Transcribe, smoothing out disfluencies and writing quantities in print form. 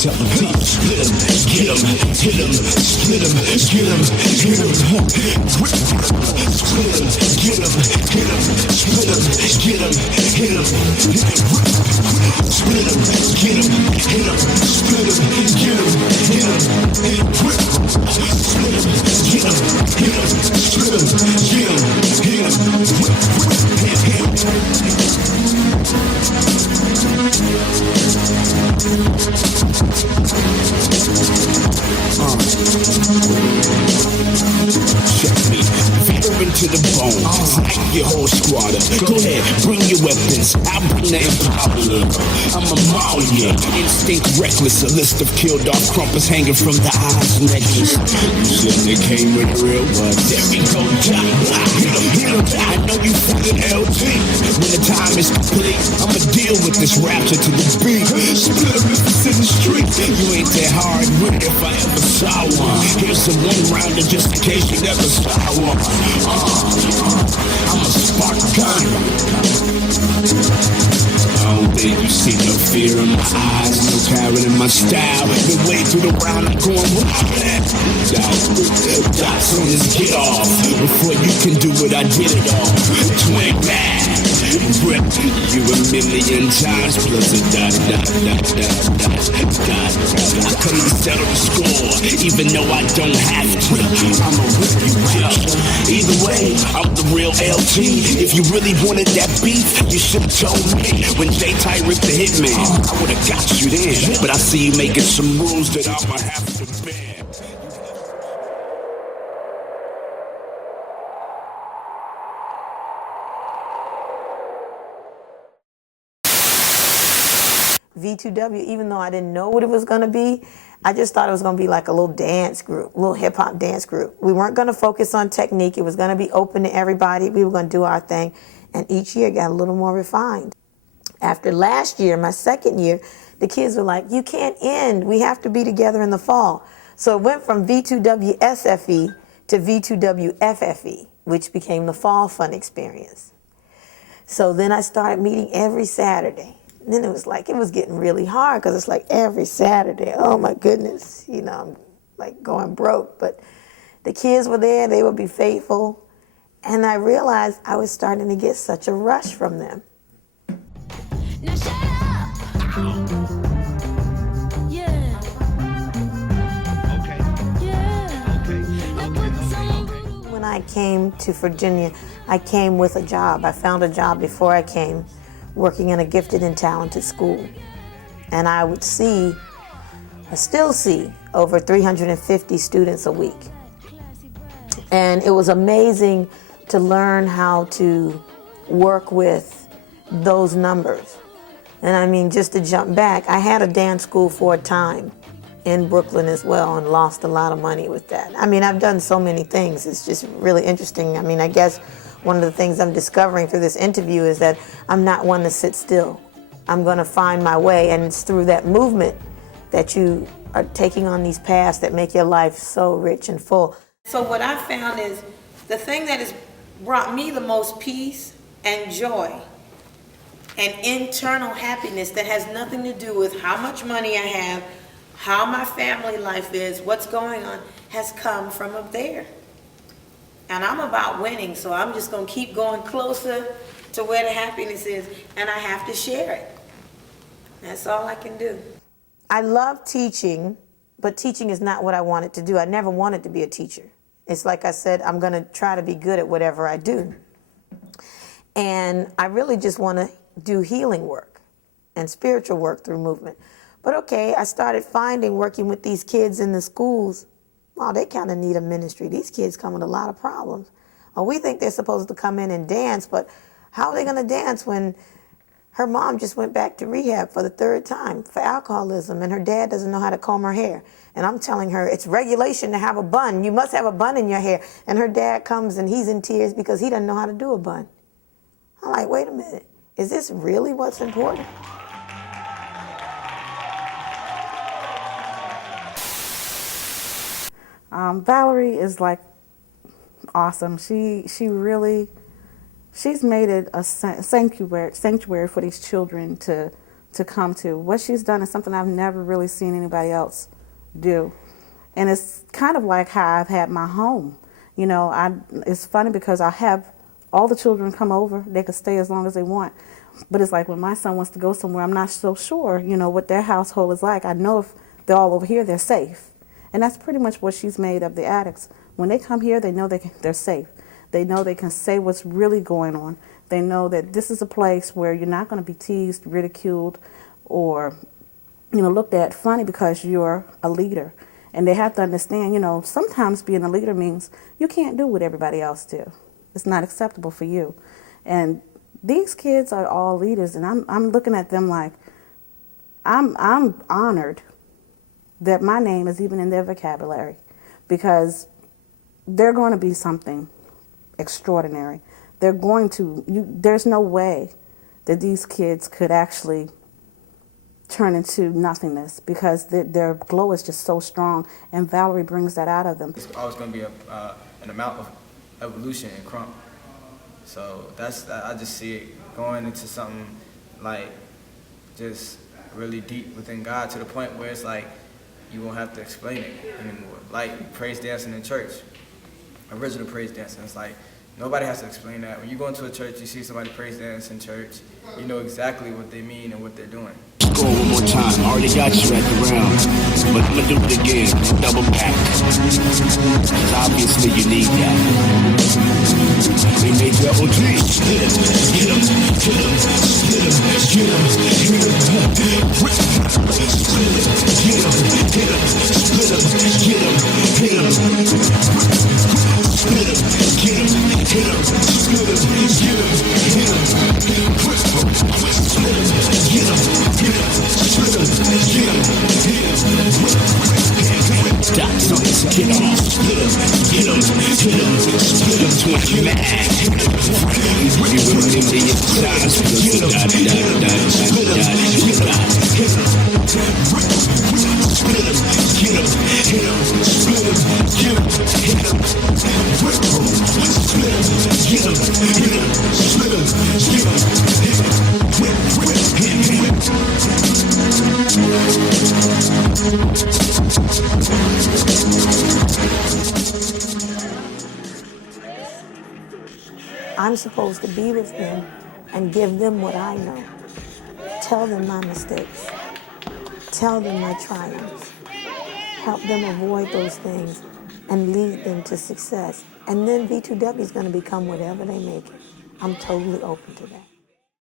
Tell them to split them, get them, hit them, split them, get them, hit them, split them, get them, hit them, split them, get them, hit them, split them, get them, hit them, split them, get them, hit them, split them, get them, hit them, split them, get them, hit Check me, feeder into the bone, smack your whole squad up. Go ahead, bring your weapons, I'll bring the impossible. I'm a Maulian, instinct reckless, a list of killed off crumpers hanging from the eyes necklace. You said they came with real ones. There we go, Jack. Hit 'em. I know you fucking LT. When the time is complete, I'ma deal with this rapture to the beat. Split 'em if it's in the street. You ain't that hard with it if I ever saw one. Here's some one rounder just in case you never saw one. I'm a spark gun. I don't think you see no fear in my eyes, no carrot in my style. The way through the round, I'm going wild. Dots on this get off. Before you can do it, I did it all. Twin back, rip you a million times plus a dot. I couldn't settle the score, even though I don't have to. I'ma rip you out. Either way, I'm the real LT. If you really wanted that beef, you should've told me. When J-Type ripped the hitman, I would've got you then. But I see you making some rules that I'ma have to bend. V2W, even though I didn't know what it was going to be, I just thought it was going to be like a little dance group, a little hip-hop dance group. We weren't going to focus on technique. It was going to be open to everybody. We were going to do our thing. And each year got a little more refined. After last year, my second year, the kids were like, you can't end. We have to be together in the fall. So it went from V2W SFE to V2W FFE, which became the Fall Fun Experience. So then I started meeting every Saturday. Then it was getting really hard because it's like every Saturday. Oh my goodness, you know, I'm like going broke. But the kids were there, they would be faithful. And I realized I was starting to get such a rush from them. Now shut up! Yeah. Okay. Yeah. Okay. Now put some voodoo. When I came to Virginia, I came with a job. I found a job before I came, working in a gifted and talented school. And I would I still see over 350 students a week. And it was amazing to learn how to work with those numbers. And I mean, just to jump back, I had a dance school for a time in Brooklyn as well and lost a lot of money with that. I mean, I've done so many things. It's just really interesting. I mean, I guess one of the things I'm discovering through this interview is that I'm not one to sit still. I'm going to find my way, and it's through that movement that you are taking on these paths that make your life so rich and full. So what I found is the thing that has brought me the most peace and joy and internal happiness that has nothing to do with how much money I have, how my family life is, what's going on, has come from up there. And I'm about winning, so I'm just going to keep going closer to where the happiness is, and I have to share it. That's all I can do. I love teaching, but teaching is not what I wanted to do. I never wanted to be a teacher. It's like I said, I'm going to try to be good at whatever I do. And I really just want to do healing work and spiritual work through movement. But okay, I started finding, working with these kids in the schools, wow, they kind of need a ministry. These kids come with a lot of problems. Well, we think they're supposed to come in and dance, but how are they going to dance when her mom just went back to rehab for the third time for alcoholism, and her dad doesn't know how to comb her hair? And I'm telling her, it's regulation to have a bun. You must have a bun in your hair. And her dad comes and he's in tears because he doesn't know how to do a bun. I'm like, wait a minute. Is this really what's important? Valerie is like awesome. She's made it a sanctuary for these children to to come to. What she's done is something I've never really seen anybody else do. And it's kind of like how I've had my home. You know, it's funny because I have all the children come over. They can stay as long as they want. But it's like when my son wants to go somewhere, I'm not so sure, you know, what their household is like. I know if they're all over here, they're safe. And that's pretty much what she's made of the addicts. When they come here, they know they're safe. They know they can say what's really going on. They know that this is a place where you're not going to be teased, ridiculed, or, you know, looked at funny because you're a leader. And they have to understand, you know, sometimes being a leader means you can't do what everybody else do. It's not acceptable for you. And these kids are all leaders, and I'm looking at them like I'm honored that my name is even in their vocabulary, because they're going to be something extraordinary. There's no way that these kids could actually turn into nothingness, because their glow is just so strong, and Valerie brings that out of them. It's always going to be an amount of evolution in K.R.U.M.P. So I just see it going into something like just really deep within God, to the point where it's like you won't have to explain it anymore. Like praise dancing in church, original praise dancing. It's like nobody has to explain that. When you go into a church, you see somebody praise dance in church, you know exactly what they mean and what they're doing. Go one more time. Already got you at the round, but I'ma do it again. Double back. 'Cause obviously you need that. We made double G. Hit him, hit him, hit him, hit him, hit him, hit him. Split him, hit him, hit him, split him, hit him, hit him. Split him, get him, hit him, split him, get him, hit him. Split him, get him, hit him, split him, get him, hit him. Dots on his get off, split him, get him, hit him, split him, 20 mad. You remember your times, split him, split him, get him, hit him. Split him, get him, hit him, split him, get him, hit him. Split him, get him, hit him, split him, get him, hit him. I'm supposed to be with them and give them what I know. Tell them my mistakes. Tell them my triumphs. Help them avoid those things and lead them to success. And then V2W is going to become whatever they make it. I'm totally open to that.